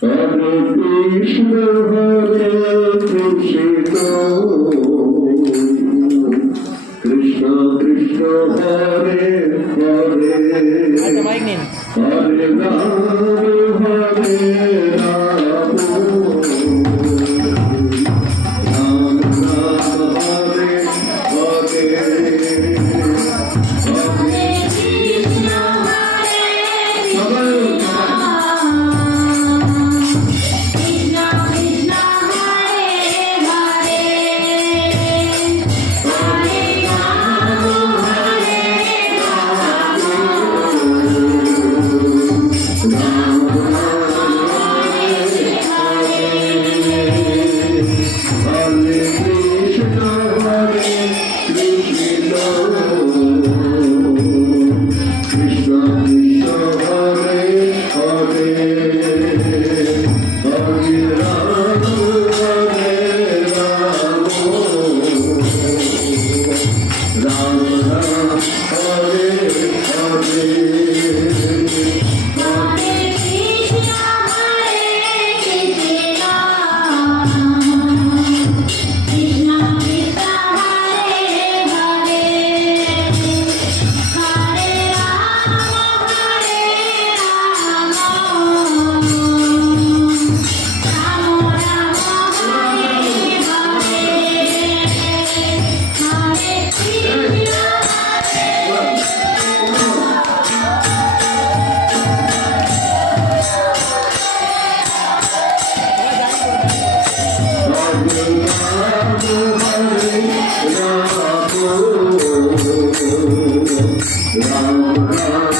কৃষ্ণ হরে কৃষিত কৃষ্ণ কৃষ্ণ হরে হরে হরে রাম হরে রাম রাম